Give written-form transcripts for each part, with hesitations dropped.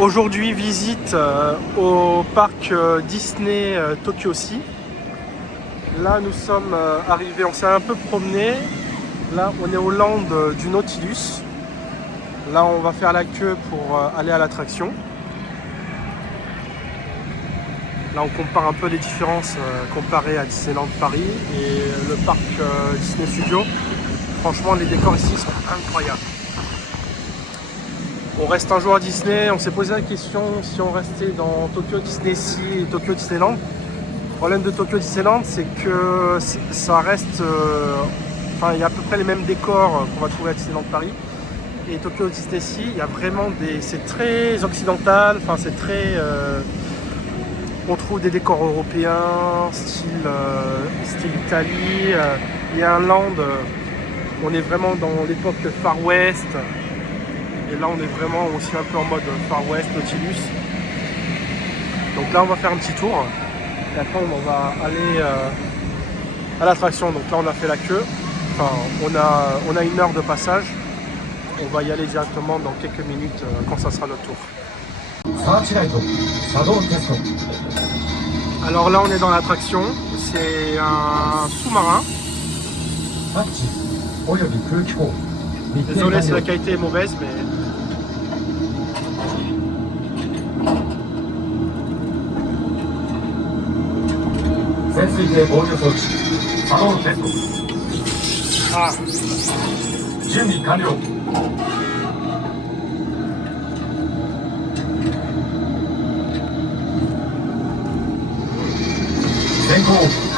Aujourd'hui, visite au parc Disney Tokyo Sea. Là, nous sommes arrivés, on s'est un peu promené. Là, on est au land du Nautilus. Là, on va faire la queue pour aller à l'attraction. Là, on compare un peu les différences comparées à Disneyland Paris et le parc Disney Studio. Franchement, les décors ici sont incroyables. On reste un jour à Disney. On s'est posé la question si on restait dans Tokyo Disney Sea et Tokyo Disneyland. Le problème de Tokyo Disneyland, c'est que ça reste... Enfin, il y a à peu près les mêmes décors qu'on va trouver à Disneyland Paris. Et Tokyo Disney Sea, il y a vraiment des... C'est très occidental, enfin c'est très... On trouve des décors européens, style Italie. Il y a un land, on est vraiment dans l'époque Far West. Et là, on est vraiment aussi un peu en mode Far West, Nautilus. Donc là, on va faire un petit tour. Et après, on va aller à l'attraction. Donc là, on a fait la queue. Enfin, on a 1 heure de passage. On va y aller directement dans quelques minutes quand ça sera notre tour. Alors là, on est dans l'attraction. C'est un sous-marin. Désolé si la qualité est mauvaise, mais... Ah.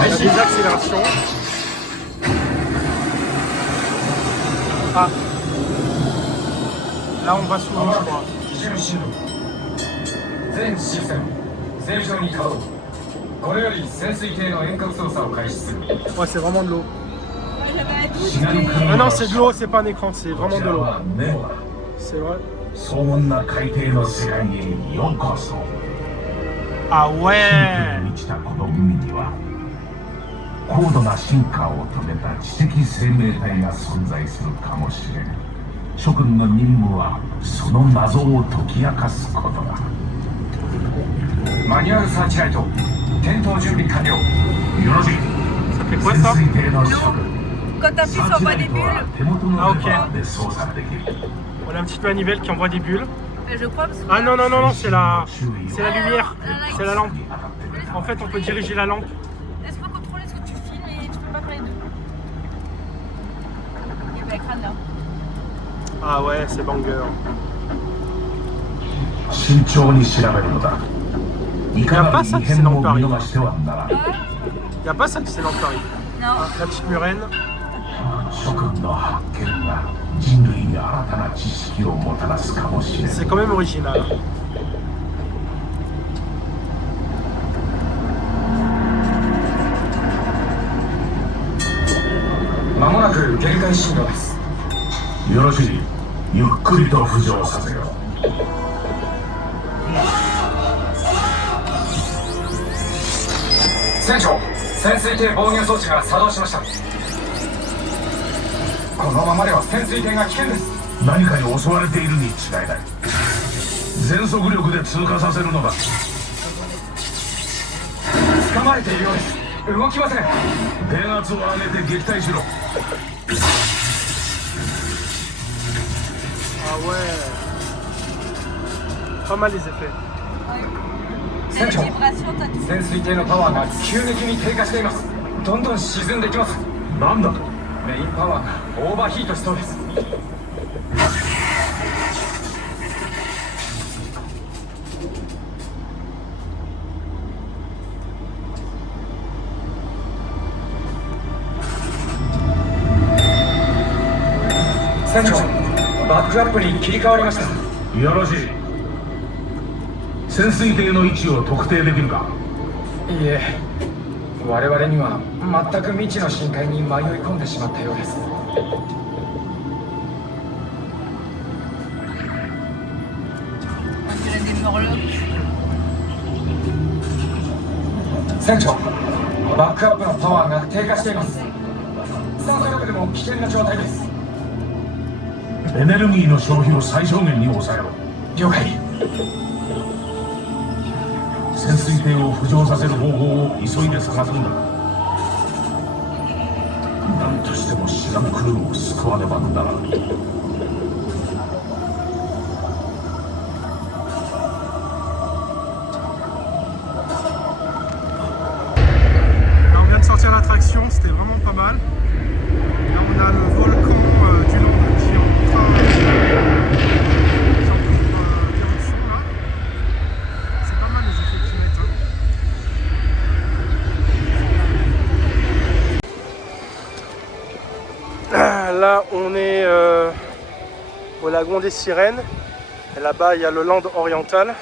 Il y a des accélérations. Ah. Là, on va sous l'eau, je crois. Ouais, c'est vraiment de l'eau. Ah non, c'est de l'eau, c'est pas un écran, c'est vraiment de l'eau. C'est vrai. Ah ouais. 高度な進化を遂げた知的生命体が存在するかもしれん。諸君の任務はその謎を解き明かすことだ。マニュアルサーチライト点灯準備完了。よろしい。潜水艇の諸君。 Quand t'appuies sur envoie des bulles. Ah ok. On a un petit manivelle qui envoie des bulles. Je crois parce que... Ah non, non, non, non, c'est la lumière, c'est la lampe. En fait, on peut diriger la lampe. Laisse pas contrôler ce que tu filmes et tu peux pas faire les deux. Il y a pas l'écran là. Ah ouais, c'est banger. Il n'y a pas ça qui c'est dans Paris. Il n'y a pas ça qui c'est dans Paris. Non. Ah, la petite murène. C'est quand même original. Ah ouais. Pas mal les effets. Les vibrations, t'as tout. 潜水艇のパワーが急激に低下しています。どんどん沈んでいきます。なんだと。メインパワーがオーバーヒートしそうです。船長、バックアップに切り替わりました。よろしい。潜水艇の位置を特定できるか。いいえ、我々には全く未知の深海に迷い込んでしまったようです。On dirait des morlocks. 船長、バックアップのパワーが低下しています。酸素力でも危険な状態です。エネルギーの消費を最小限に抑えろ。了解。艇を浮上させる方法を急いで探すんだ。何としてもシガンクルーを救わねばならない。On vient de sortir l'attraction, c'était vraiment pas mal. Là on a le volcan du Land qui est en train d'éruption là. C'est pas mal les effets qu'ils mettent. Là on est au lagon des Sirènes. Et là-bas il y a le Land oriental.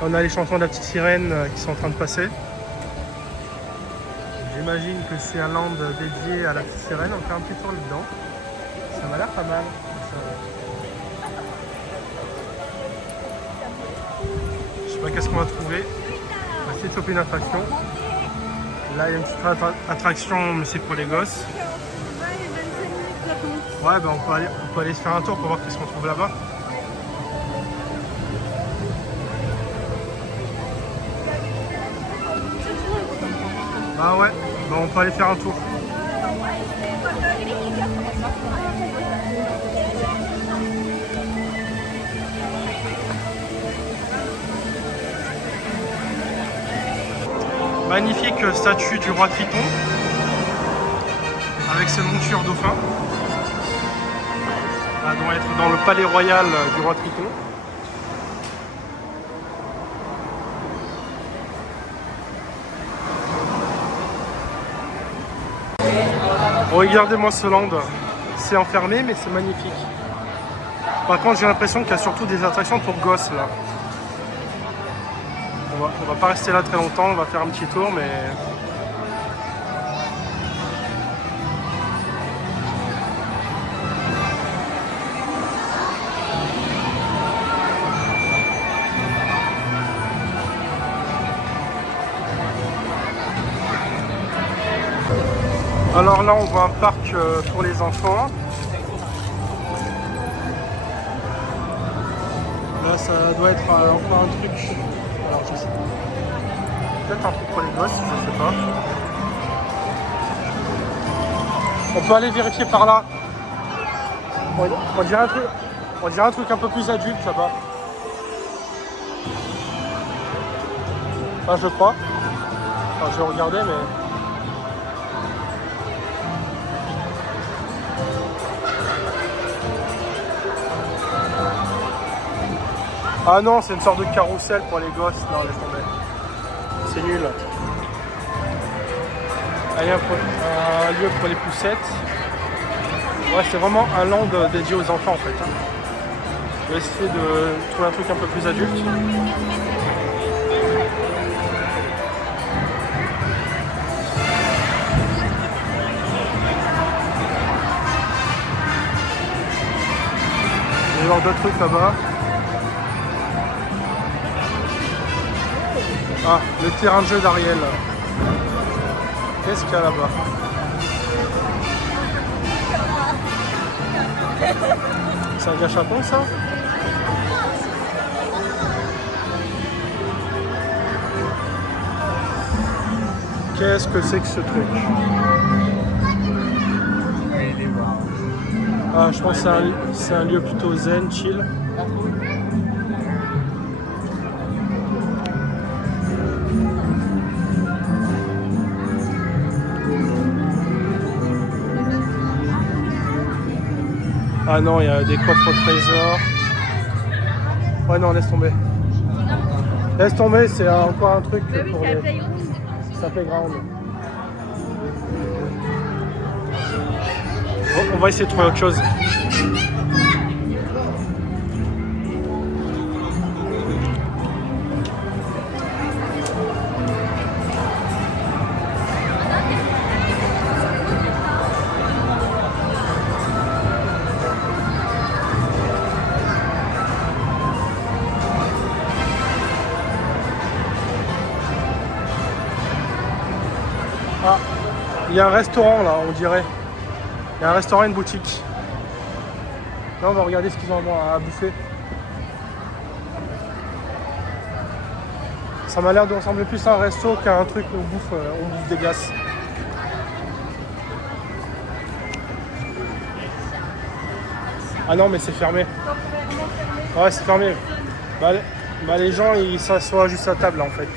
On a les chansons de la petite sirène qui sont en train de passer. J'imagine que c'est un land dédié à la petite sirène. On fait un petit tour là-dedans. Ça m'a l'air pas mal. Je sais pas qu'est-ce qu'on va trouver. On va essayer de choper une attraction. Là il y a une petite attraction mais c'est pour les gosses. Ouais ben on peut aller se faire un tour pour voir qu'est-ce qu'on trouve là-bas. Ah ouais, bon, on peut aller faire un tour. Magnifique statue du roi Triton avec ses montures dauphins. Elle doit être dans le palais royal du roi Triton. Regardez-moi ce land, c'est enfermé mais c'est magnifique. Par contre j'ai l'impression qu'il y a surtout des attractions pour gosses là. On va pas rester là très longtemps, on va faire un petit tour mais... Alors là on voit un parc pour les enfants. Là ça doit être encore un truc. Alors je sais pas. Peut-être un truc pour les gosses, je sais pas. On peut aller vérifier par là. On dirait un truc un peu plus adulte là-bas. Enfin je crois. Enfin je vais regarder mais... Ah non, c'est une sorte de carrousel pour les gosses. Non, laisse tomber. C'est nul. Allez, un lieu pour les poussettes. Ouais, c'est vraiment un land dédié aux enfants en fait. Je vais essayer de trouver un truc un peu plus adulte. Il va y avoir d'autres trucs là-bas. Ah, le terrain de jeu d'Ariel. Qu'est-ce qu'il y a là-bas? C'est un gâchapon ça? Qu'est-ce que c'est que ce truc? Ah, je pense que c'est un lieu plutôt zen, chill. Ah non, il y a des coffres au trésor. Ouais non, laisse tomber. Laisse tomber, c'est encore un truc pour les... Ça fait ground. Bon, on va essayer de trouver autre chose. Il y a un restaurant là, on dirait. Il y a un restaurant et une boutique. Là, on va regarder ce qu'ils ont à bouffer. Ça m'a l'air de ressembler plus à un resto qu'à un truc où on bouffe des glaces. Ah non, mais c'est fermé. Ouais, c'est fermé. Bah, les gens, ils s'assoient juste à table là, en fait.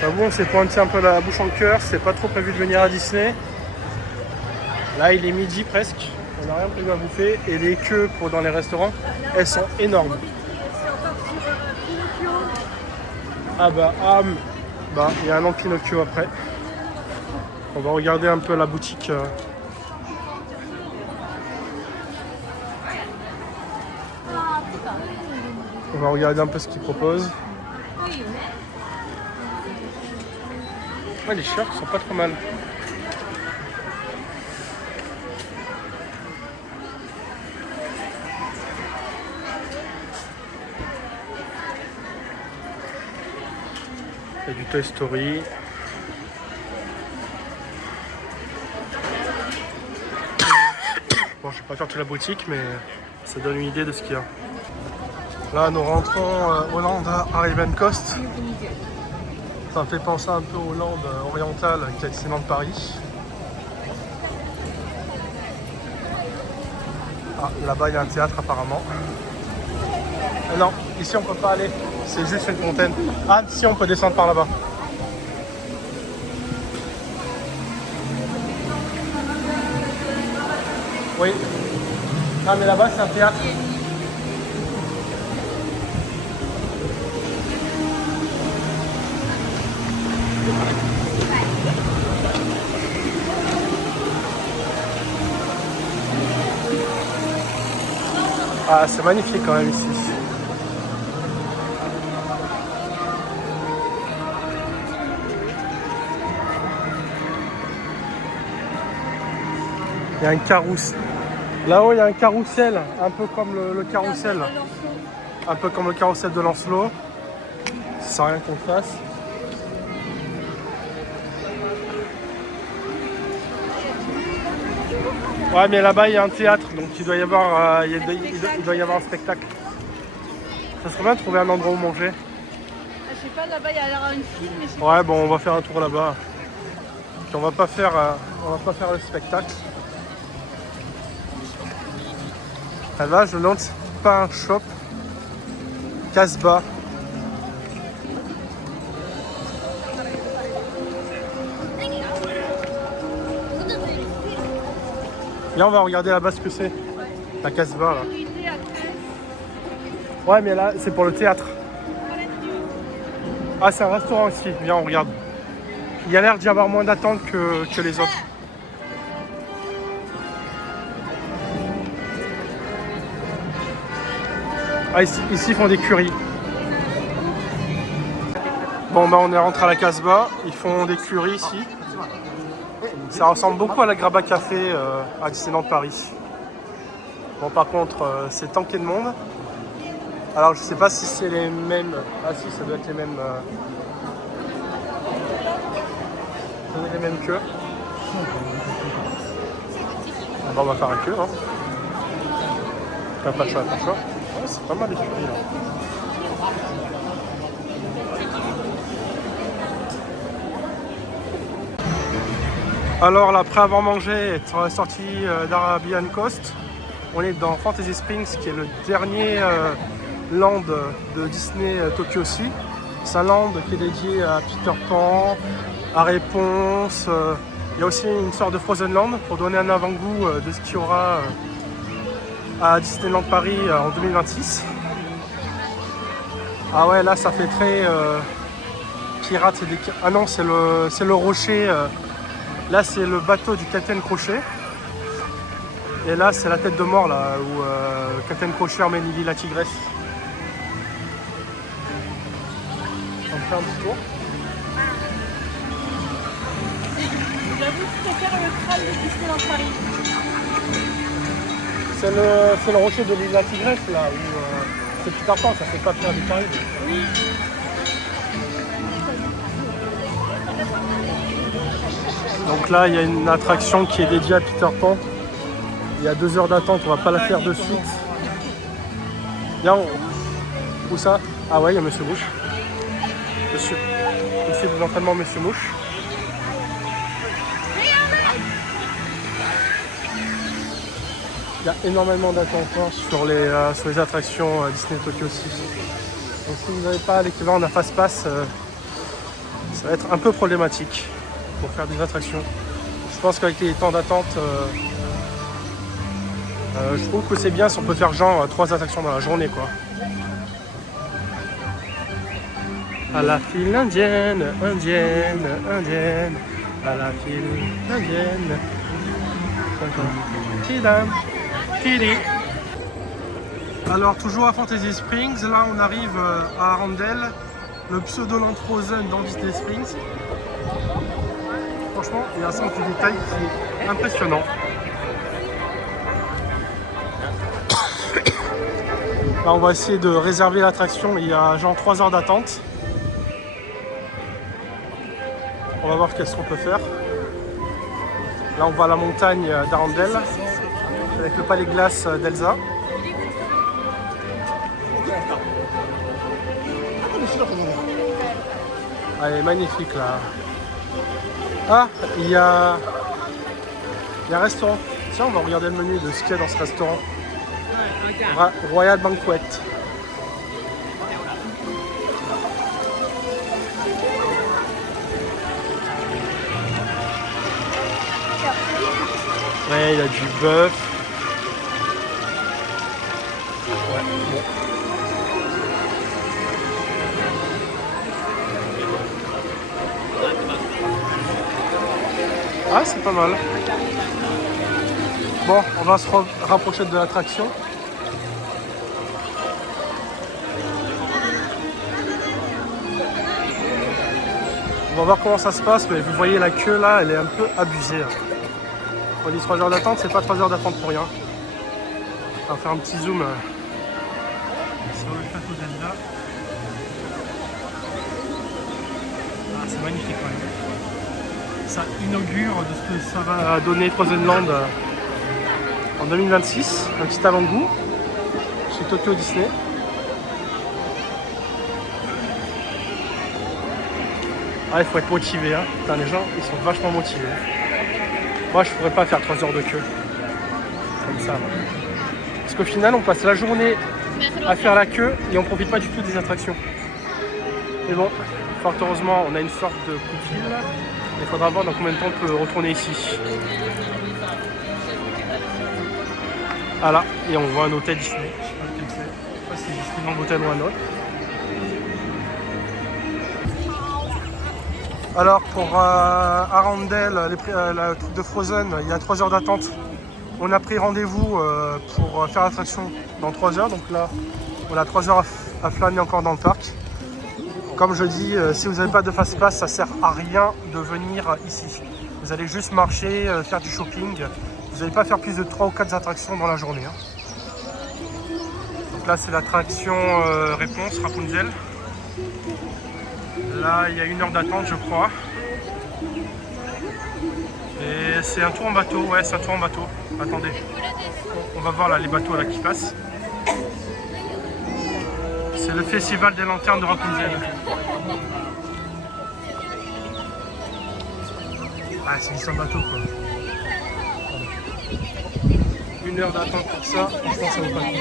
J'avoue, on s'est pointé un peu la bouche en cœur. C'est pas trop prévu de venir à Disney. Là, il est midi presque. On n'a rien prévu à bouffer. Et les queues dans les restaurants, elles sont énormes. Ah bah, il y a un an Pinocchio après. On va regarder un peu la boutique. On va regarder un peu ce qu'ils proposent. Ouais, les shirts sont pas trop mal. Il y a du Toy Story. Bon, je vais pas faire toute la boutique, mais ça donne une idée de ce qu'il y a. Là, nous rentrons Hollande à Ivory Coast. Ça me fait penser un peu aux Landes orientales qui est à Disneyland Paris. Ah, là-bas, il y a un théâtre apparemment. Non, ici on peut pas aller. C'est juste une fontaine. Ah, si, on peut descendre par là-bas. Oui. Ah, mais là-bas, c'est un théâtre. Ah, c'est magnifique quand même ici. Il y a un carrousel. Là-haut, il y a un carrousel, un peu comme le carrousel. Un peu comme le carrousel de Lancelot. Sans rien qu'on fasse. Ouais, mais là-bas, il y a un théâtre, donc il doit y avoir, il doit y avoir un spectacle. Ça serait bien de trouver un endroit où manger. Je sais pas, là-bas il y a l'air une file, mais je sais Ouais, bon, on va faire un tour là-bas. Puis on va pas faire le spectacle. Là, je lance Pain Shop, Casbah. Viens, on va regarder là-bas ce que c'est. La Casbah là. Ouais, mais là, c'est pour le théâtre. Ah, c'est un restaurant aussi. Viens, on regarde. Il y a l'air d'y avoir moins d'attente que les autres. Ah, ici, ils font des currys. Bon, bah, on est rentré à la Casbah. Ils font des currys ici. Ça ressemble beaucoup à la Graba Café à Disneyland Paris. Bon, par contre, c'est tanké de monde. Alors, je sais pas si c'est les mêmes. Ah, si, ça doit être les mêmes. Ça doit être les mêmes queues. Bon, on va faire un queue, hein. Pas le choix, pas le choix. Ouais, c'est pas mal les currys là. Alors là, après avoir mangé, être sorti d'Arabian Coast, on est dans Fantasy Springs, qui est le dernier land de Disney Tokyo Sea. C'est un land qui est dédié à Peter Pan, à Réponse. Il y a aussi une sorte de Frozen Land pour donner un avant-goût de ce qu'il y aura à Disneyland Paris en 2026. Ah ouais, là ça fait très pirate. Ah non, c'est le rocher. Là, c'est le bateau du Capitaine Crochet. Et là, c'est la tête de mort, là, où Capitaine Crochet emmène Lily la tigresse. On fait un petit tour. J'avoue que je préfère le crâne de Disneyland Paris. C'est le rocher de Lily la tigresse, là, où c'est Peter Pan, ça fait pas faire des Caraïbes. Oui. Donc là, il y a une attraction qui est dédiée à Peter Pan. Il y a 2 heures d'attente, on va pas la faire de suite. Viens, où ça? Ah ouais, il y a Monsieur Mouche. Monsieur, ici l'entraînement Monsieur Mouche. Il y a énormément d'attentes sur les attractions Disney Tokyo aussi. Donc si vous n'avez pas l'équivalent d'un fast-pass, ça va être un peu problématique pour faire des attractions. Je pense qu'avec les temps d'attente, je trouve que c'est bien si on peut faire genre 3 attractions dans la journée, quoi. À la file indienne, indienne, indienne, à la file indienne. Tidam, tidi. Alors toujours à Fantasy Springs, là on arrive à Arendelle, le Pseudoland Frozen dans Disney Springs. Franchement, il y a un sens du détail qui est impressionnant. Là on va essayer de réserver l'attraction, il y a genre 3 heures d'attente. On va voir qu'est-ce qu'on peut faire. Là on va à la montagne d'Arendelle avec le palais glace d'Elsa. Ah, elle est magnifique là. Ah, il y a un restaurant. Tiens, on va regarder le menu de ce qu'il y a dans ce restaurant. Royal Banquet. Ouais, il y a du bœuf. Ouais, bon. Ah, c'est pas mal. Bon, on va se rapprocher de l'attraction. On va voir comment ça se passe, mais vous voyez la queue là, elle est un peu abusée. On dit 3 heures d'attente, c'est pas 3 heures d'attente pour rien. On va faire un petit zoom sur le château d'Elsa. Ah, c'est magnifique quand même. Ça inaugure de ce que ça va donner Frozen Land en 2026. Un petit avant-goût chez Tokyo Disney. Ah, il faut être motivé, hein. Putain, les gens ils sont vachement motivés. Moi je pourrais pas faire 3 heures de queue comme ça. Parce qu'au final on passe la journée à faire la queue et on profite pas du tout des attractions. Mais bon, fort heureusement on a une sorte de coup de fil. Il faudra voir dans combien de temps on peut retourner ici. Ah là, et on voit un hôtel Disney. Je sais pas lequel c'est. Je sais pas si c'est Disneyland Hotel ou un autre. Alors pour Arendelle, la truc de Frozen, il y a 3 heures d'attente. On a pris rendez-vous pour faire l'attraction dans 3 heures. Donc là, on a 3 heures à flâner encore dans le parc. Comme je dis, si vous n'avez pas de fast-pass, ça sert à rien de venir ici. Vous allez juste marcher, faire du shopping. Vous n'allez pas faire plus de 3 ou 4 attractions dans la journée. Donc là, c'est l'attraction Réponse Rapunzel. Là, il y a 1 heure d'attente, je crois. Et c'est un tour en bateau. Ouais, c'est un tour en bateau. Attendez. On va voir là les bateaux là qui passent. C'est le festival des lanternes de Rapunzel. Ah, c'est juste un bateau quoi. 1 heure d'attente pour ça, franchement ça vaut pas le coup.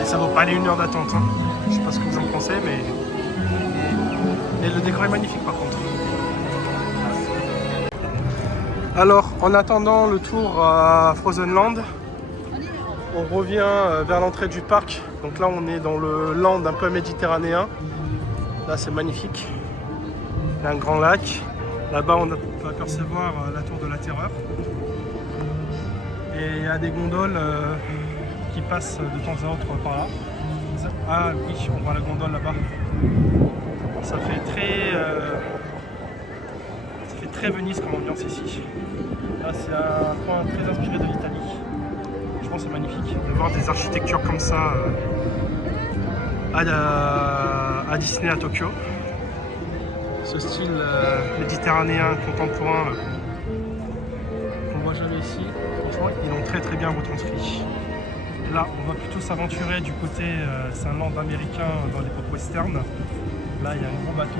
Et ça vaut pas les 1 heure d'attente. Hein. Je sais pas ce que vous en pensez, mais le décor est magnifique par contre. Alors, en attendant le tour à Frozen Land, on revient vers l'entrée du parc. Donc là, on est dans le land un peu méditerranéen. Là, c'est magnifique. Il y a un grand lac. Là-bas, on peut apercevoir la tour de la Terreur. Et il y a des gondoles qui passent de temps à autre par là. Ah oui, on voit la gondole là-bas. Ça fait très Venise comme ambiance ici. Là, c'est un coin très inspiré de l'Italie. Je franchement c'est magnifique de voir des architectures comme ça à Disney à Tokyo. Ce style méditerranéen contemporain qu'on voit jamais ici. Franchement, ils l'ont très très bien retranscrit. Là, on va plutôt s'aventurer du côté, c'est un land américain dans l'époque western. Là, il y a un gros bateau.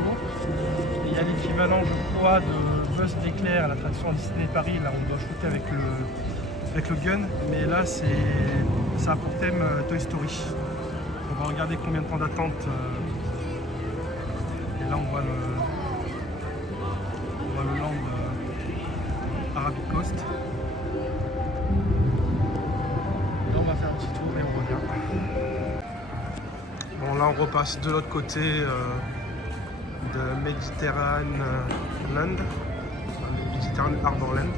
Et il y a l'équivalent, je crois, de Buzz l'éclair à l'attraction Disney Paris. Là, on doit shooter avec le gun. Mais là, ça a pour thème Toy Story. On va regarder combien de temps d'attente. Et là, on voit le land Arabic Coast. Là, on va faire un petit tour et on revient. Bon, là, on repasse de l'autre côté de Mediterranean Land, Mediterranean Harborland.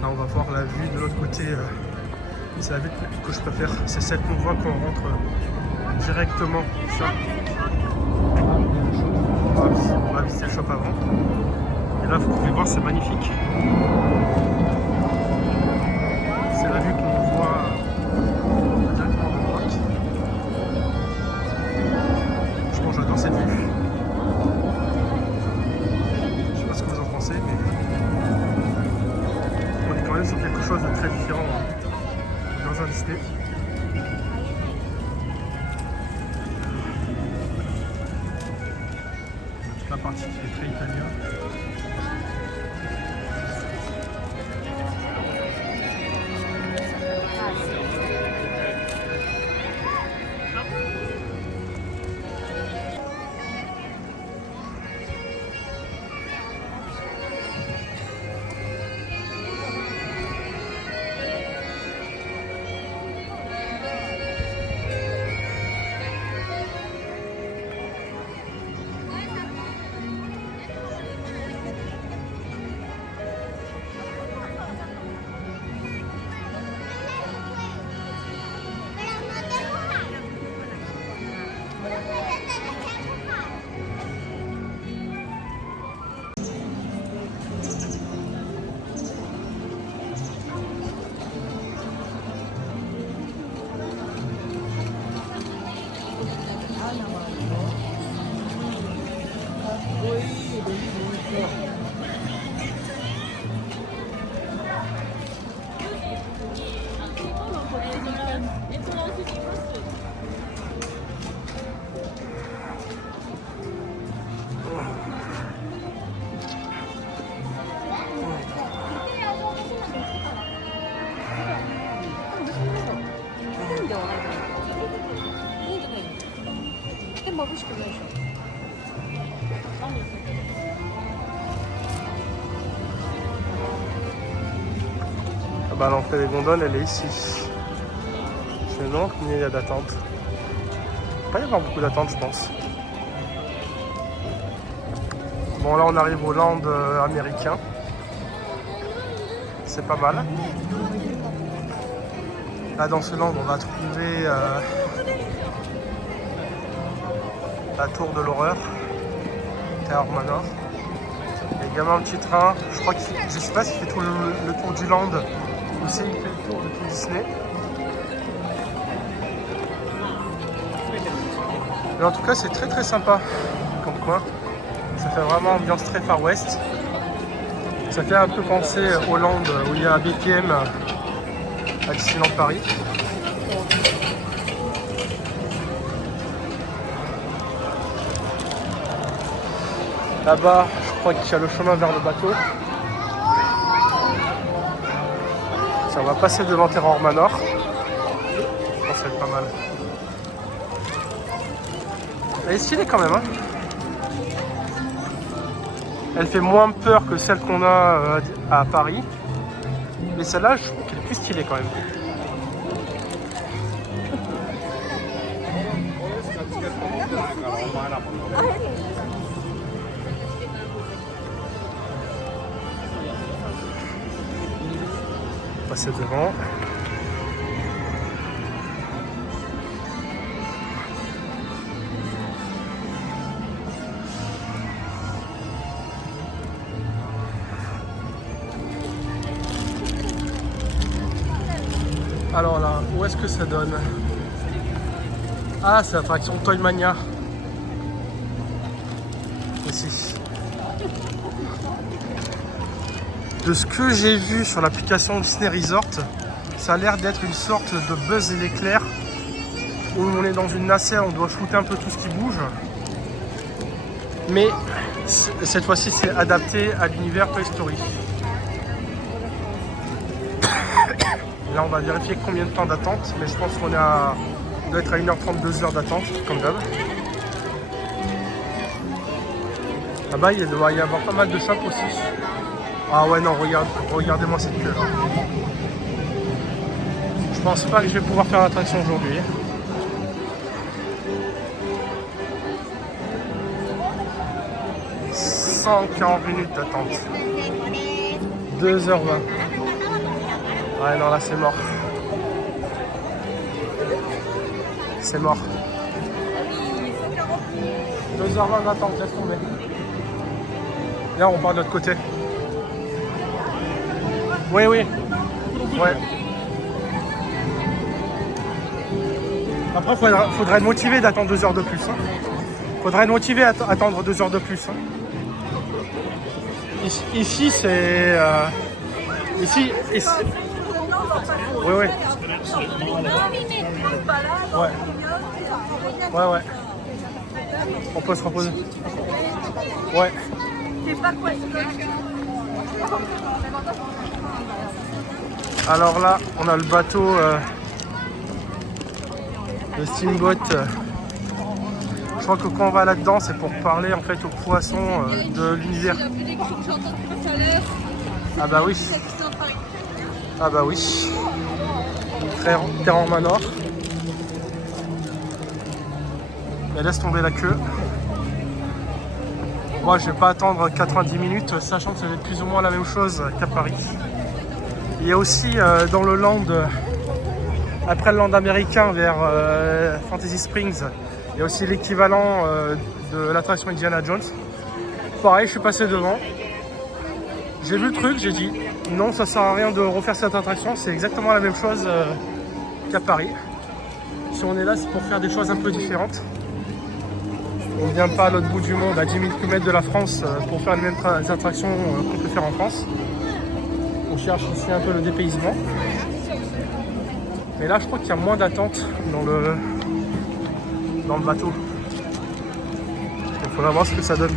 Là, on va voir la vue de l'autre côté. C'est la vue que je préfère. C'est celle qu'on voit quand on rentre directement. Ça. On va visiter le shop avant. Et là, vous pouvez voir, c'est magnifique. C'est la vue qu'on voit directement de droite. Franchement, j'adore cette vue. Je sais pas ce que vous en pensez, mais on est quand même sur quelque chose de très différent dans un Disney. Toute la partie qui est très italien. Bah, l'entrée des gondoles, elle est ici. Sinon, il y a d'attente. Il va pas y avoir beaucoup d'attente, je pense. Bon, là, on arrive au land américain. C'est pas mal. Là, dans ce land, on va trouver la tour de l'horreur, Terror Manor. Il y a également un petit train. Je crois je sais pas s'il fait tout le tour du land. Aussi, il fait le tour de tout Disney. Mais en tout cas, c'est très très sympa comme coin. Ça fait vraiment ambiance très Far West. Ça fait un peu penser au land où il y a un BPM à Disneyland Paris. Là-bas, je crois qu'il y a le chemin vers le bateau. Ça, on va passer devant Terror Manor. Je pense que ça va être pas mal. Elle est stylée quand même, hein. Elle fait moins peur que celle qu'on a à Paris. Mais celle-là, je trouve qu'elle est plus stylée quand même. Passer devant. Alors là, où est-ce que ça donne? Ah, c'est l'attraction Toymania. Ici. De ce que j'ai vu sur l'application Disney Resort, ça a l'air d'être une sorte de Buzz et l'éclair où on est dans une nacelle, on doit shooter un peu tout ce qui bouge. Mais cette fois-ci, c'est adapté à l'univers Toy Story. Là, on va vérifier combien de temps d'attente, mais je pense qu'on est on doit être à 1h30, 2h d'attente, comme d'hab. Là-bas, il doit y avoir pas mal de shops aussi. Ah ouais, non, regardez-moi cette queue là. Je pense pas que je vais pouvoir faire l'attraction aujourd'hui. 140 minutes d'attente. 2h20. Ouais, non, là, c'est mort. C'est mort. 2h20 d'attente, laisse tomber. Là, on part de l'autre côté. Oui, oui. Ouais. Après, faudrait être motivé d'attendre 2 heures de plus. Hein. Faudrait être motivé à attendre 2 heures de plus. Hein. Ici, c'est... Ici... Oui, oui. Ouais. Ouais, ouais. On peut se reposer. Ouais. Alors là, on a le bateau le steamboat. Je crois que quand on va là-dedans, c'est pour parler en fait aux poissons de l'univers. Ah bah oui. Ah bah oui. Terran Manor. Et laisse tomber la queue. Moi, je vais pas attendre 90 minutes, sachant que ça va être plus ou moins la même chose qu'à Paris. Il y a aussi dans le land, après le land américain vers Fantasy Springs, il y a aussi l'équivalent de l'attraction Indiana Jones. Pareil, je suis passé devant. J'ai vu le truc, j'ai dit non, ça sert à rien de refaire cette attraction, c'est exactement la même chose qu'à Paris. Si on est là, c'est pour faire des choses un peu différentes. On ne vient pas à l'autre bout du monde, à 10 000 km de la France, pour faire les mêmes attractions qu'on peut faire en France. On cherche ici un peu le dépaysement. Mais là, je crois qu'il y a moins d'attente dans le bateau. Il faudra voir ce que ça donne.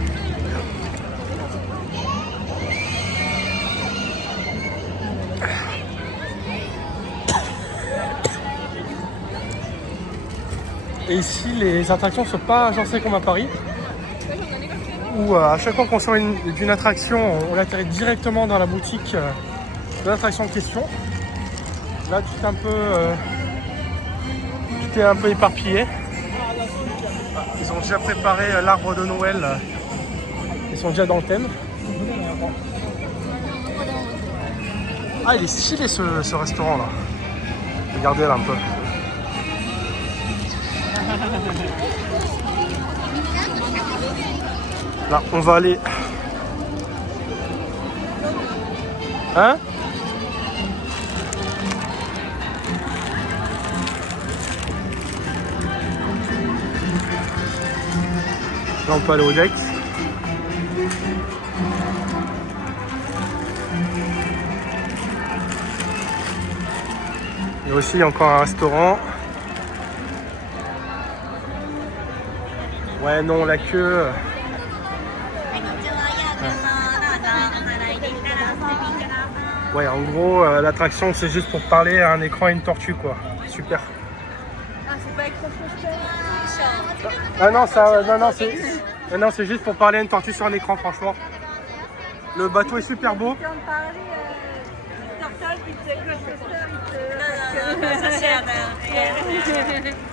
Et ici, les attractions ne sont pas agencées comme à Paris, où à chaque fois qu'on sort d'une attraction, on atterrit directement dans la boutique de l'attraction en question. Là, tout est un peu éparpillé. Ils ont déjà préparé l'arbre de Noël. Ils sont déjà dans le thème. Ah, il est stylé ce restaurant là. Regardez là un peu. Là, on va aller. Hein? Là, on peut aller au deck. Et aussi, il y a encore un restaurant. Ouais, non, la queue. Ouais, en gros, l'attraction, c'est juste pour parler à un écran et une tortue, quoi. Super. Ah, c'est pas écran poster. Ah non, non, c'est juste pour parler à une tortue sur un écran, franchement. Le bateau est super beau. Quand on parlait,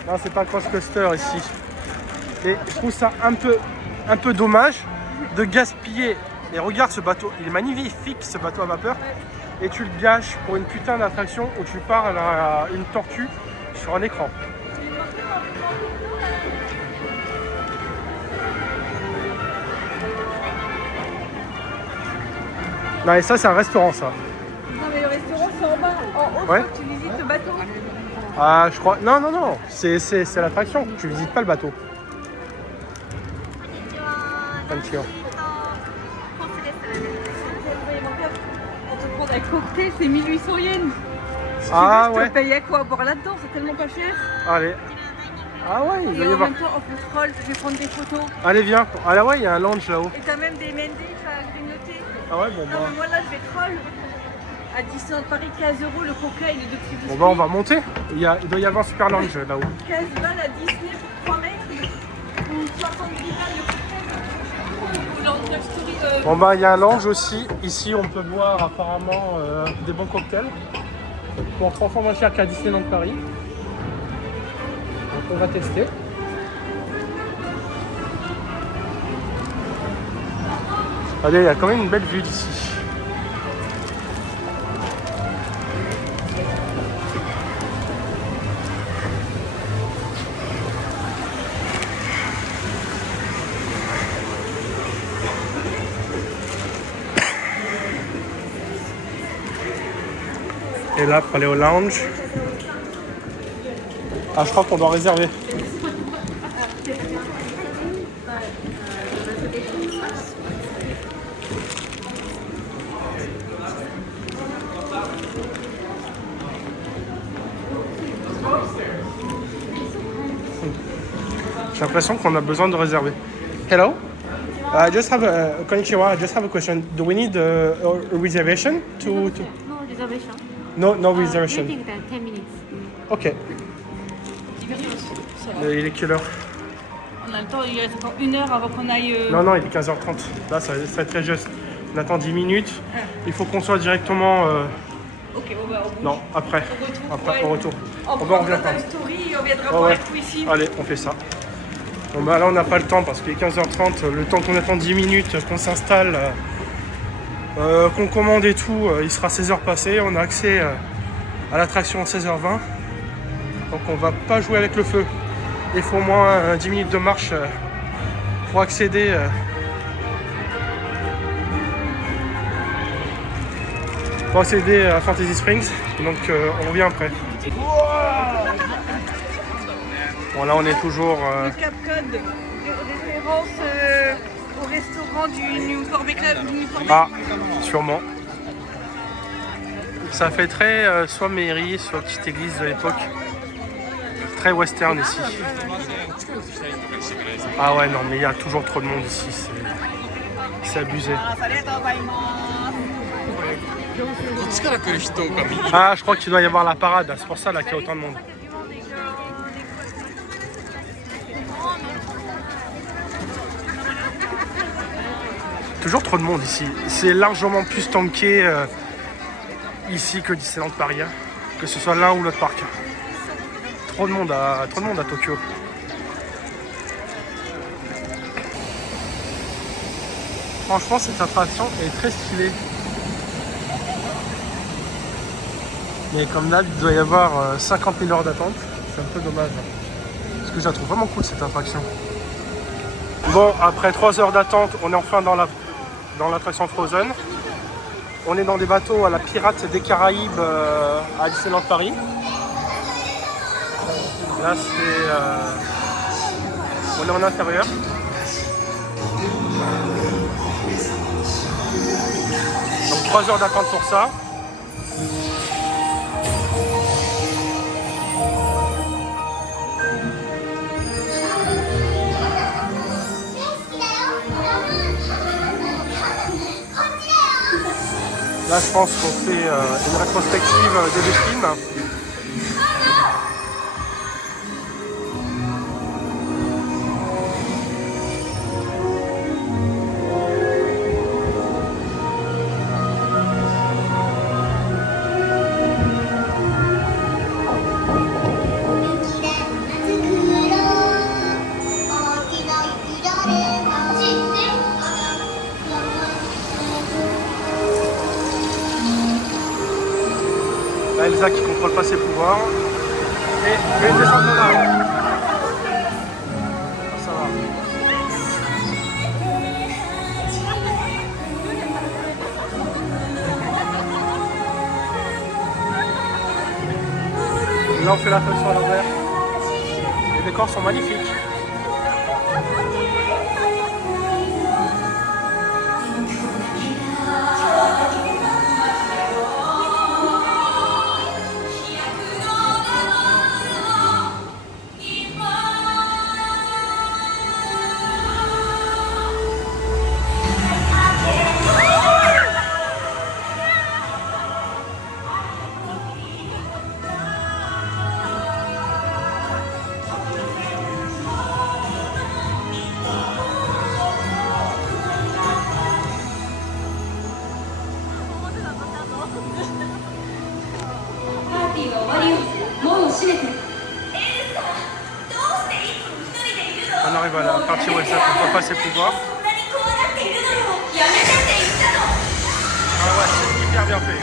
Non, c'est pas Crush Coaster ici. Et je trouve ça un peu dommage de gaspiller. Et regarde ce bateau, il est magnifique ce bateau à vapeur. Et tu le gâches pour une putain d'attraction où tu parles à une tortue sur un écran. Non, et ça, c'est un restaurant, ça. Non, mais le restaurant, c'est en bas. En haut, Ouais. tu visites le bateau. bateau. Ah, je crois. Non, non, non. C'est l'attraction. Tu visites pas le bateau. Konnichiwa. On te prend un cocktail, c'est 1800 yens. Si Ah, tu veux, ouais. je te paye à quoi boire là-dedans, c'est tellement pas cher. Allez. Ah ouais, il va Et y en avoir. même temps, on peut scroll, je vais prendre des photos. Allez, viens. Ah là, ouais, il y a un lounge là-haut. Et t'as même des mendies à grignoter. Ah ouais, bon Non, bah. mais moi là, je vais troll. À Disneyland Paris, 15 € le cocktail et 2 petits biscuits. Bon bah, on va monter. Il doit y avoir un super lounge là-haut. 15 balles à Disney pour 3 mecs. Ou 70 balles le cocktail. Ou l'Angel Story. Bon bah, il y a un lounge aussi. Ici, on peut boire apparemment des bons cocktails. Pour 3 fois moins cher qu'à Disneyland Paris. Donc, on va tester. Allez, il y a quand même une belle vue d'ici. Et là, pour aller au lounge. Ah, je crois qu'on doit réserver. J'ai l'impression qu'on a besoin de réserver. Hello? I just have a konnichiwa. I just have a question. Do we need a reservation to? No reservation. No reservation. Waiting there 10 minutes. Ok. Il est quelle heure? On a le temps, il reste encore 1 heure avant qu'on aille. Non, non, il est 15h30. Là, ça va être très juste. On attend 10 minutes. Il faut qu'on soit directement. Ok, on va au bout. Non, après. Au retour, Après, ouais. au retour. On va revenir prendra pas. ta story et on viendra Ouais, voir ouais. tout ici. Allez, on fait ça. Bon, bah là, on n'a pas le temps parce qu'il est 15h30. Le temps qu'on attend 10 minutes, qu'on s'installe, qu'on commande et tout, il sera 16h passé. On a accès à l'attraction à 16h20. Donc, on va pas jouer avec le feu. Il faut au moins 10 minutes de marche pour accéder. Pour accéder à Fantasy Springs. Donc, on revient après. Bon, là, on est toujours. Le Cap Code, référence au restaurant du Newport Club. Ah, sûrement. Ça fait très soit mairie, soit petite église de l'époque. Très western ici. Ah ouais, non, mais il y a toujours trop de monde ici. C'est abusé. Ah, je crois qu'il doit y avoir la parade. C'est pour ça là qu'il y a autant de monde. Toujours trop de monde ici. C'est largement plus tanké ici que Disneyland Paris, hein. Que ce soit l'un ou l'autre parc. Trop de monde à Tokyo. Franchement, cette attraction est très stylée. Mais comme d'hab, il doit y avoir 50 000 heures d'attente. C'est un peu dommage. Parce que je la trouve vraiment cool cette attraction. Bon, après 3 heures d'attente, on est enfin dans l'attraction Frozen. On est dans des bateaux à la Pirate des Caraïbes à Disneyland Paris. Là, on est en intérieur. Donc 3 heures d'attente pour ça. Là, je pense qu'on fait une rétrospective des films. Là, Elsa qui contrôle pas ses pouvoirs. Et je vais descendre de là. Ça va. Là on fait l'attraction à l'envers. Les décors sont magnifiques. On arrive à la partie où elle ne peut pas ses pouvoirs. Ah ouais, c'est hyper bien fait.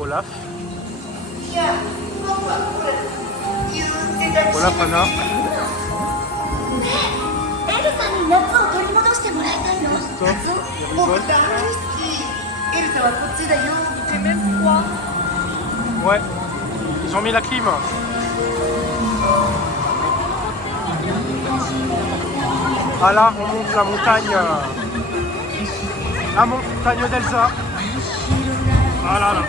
Olaf. Olaf, Anna. エルサに夏を取り戻してもらいたいの。 Christophe, 僕 Rigol. 大好き。エルサはこっちだよ。 C'est même froid. Ouais, ils ont mis la clim. Ah là, on monte la montagne. La montagne d'Elsa. Ah là là.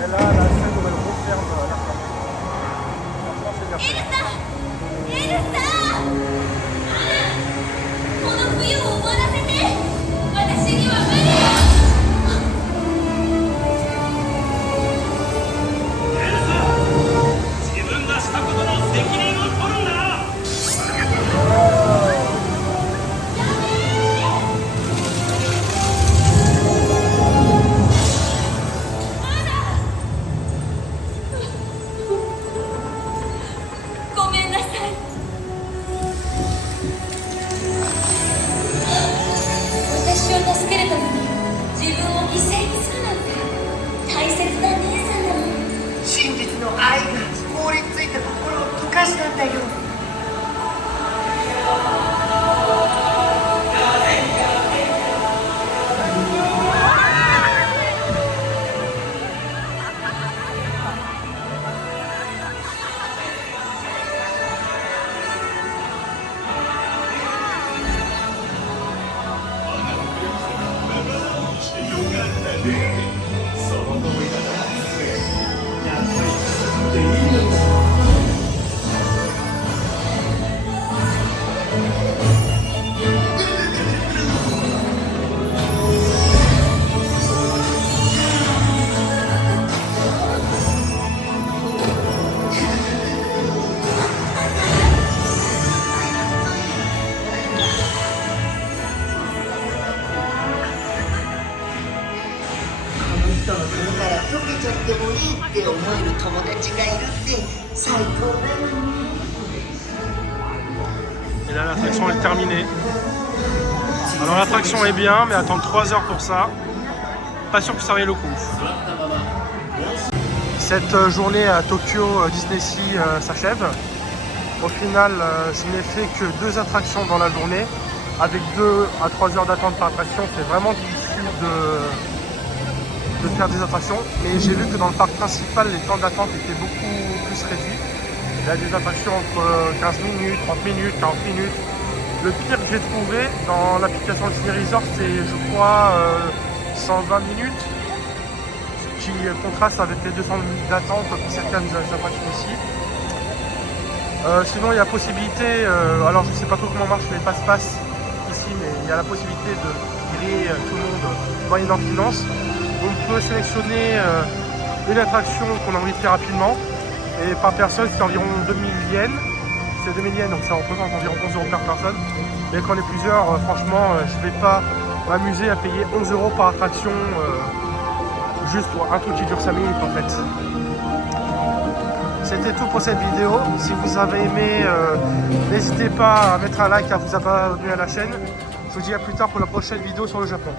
Et là, la scène où elle referme la caméra. Franchement, c'est bien fait. エルサ。この冬を終わらせて。私には無理よ。 自分がしたことの責任を取るんだ。 ごめんなさい。私を助けるために自分を犠牲にするなんて大切な姉さんなの。真実の愛が凍りついた心を溶かしたんだよ。人の国なら溶けちゃってもいいって思える友達がいるって最高だよね。 Et là, l'attraction est terminée. Alors, l'attraction est bien, mais attendre 3 heures pour ça, pas sûr que ça vaille le coup. Cette journée à Tokyo Disney Sea s'achève. Au final, je n'ai fait que 2 attractions dans la journée, avec 2 à 3 heures d'attente par attraction. C'est vraiment difficile de faire des attractions. Mais j'ai vu que dans le parc principal, les temps d'attente étaient beaucoup plus réduits. Il y a des attractions entre 15 minutes, 30 minutes, 40 minutes. Le pire que j'ai trouvé dans l'application Disney Resort, c'est je crois 120 minutes, qui contraste avec les 200 minutes d'attente pour certaines attractions ici. Sinon, il y a possibilité, alors je ne sais pas trop comment marchent les passe-passe ici, mais il y a la possibilité de griller tout le monde moyennant finance. On peut sélectionner une attraction qu'on a envie de faire rapidement, et par personne c'est environ 2000 yens. C'est 2000 yens, donc ça représente environ 11 € par personne. Mais quand on est plusieurs, franchement, je ne vais pas m'amuser à payer 11 € par attraction juste pour un truc qui dure 5 minutes en fait. C'était tout pour cette vidéo. Si vous avez aimé, n'hésitez pas à mettre un like, à vous abonner à la chaîne. Je vous dis à plus tard pour la prochaine vidéo sur le Japon.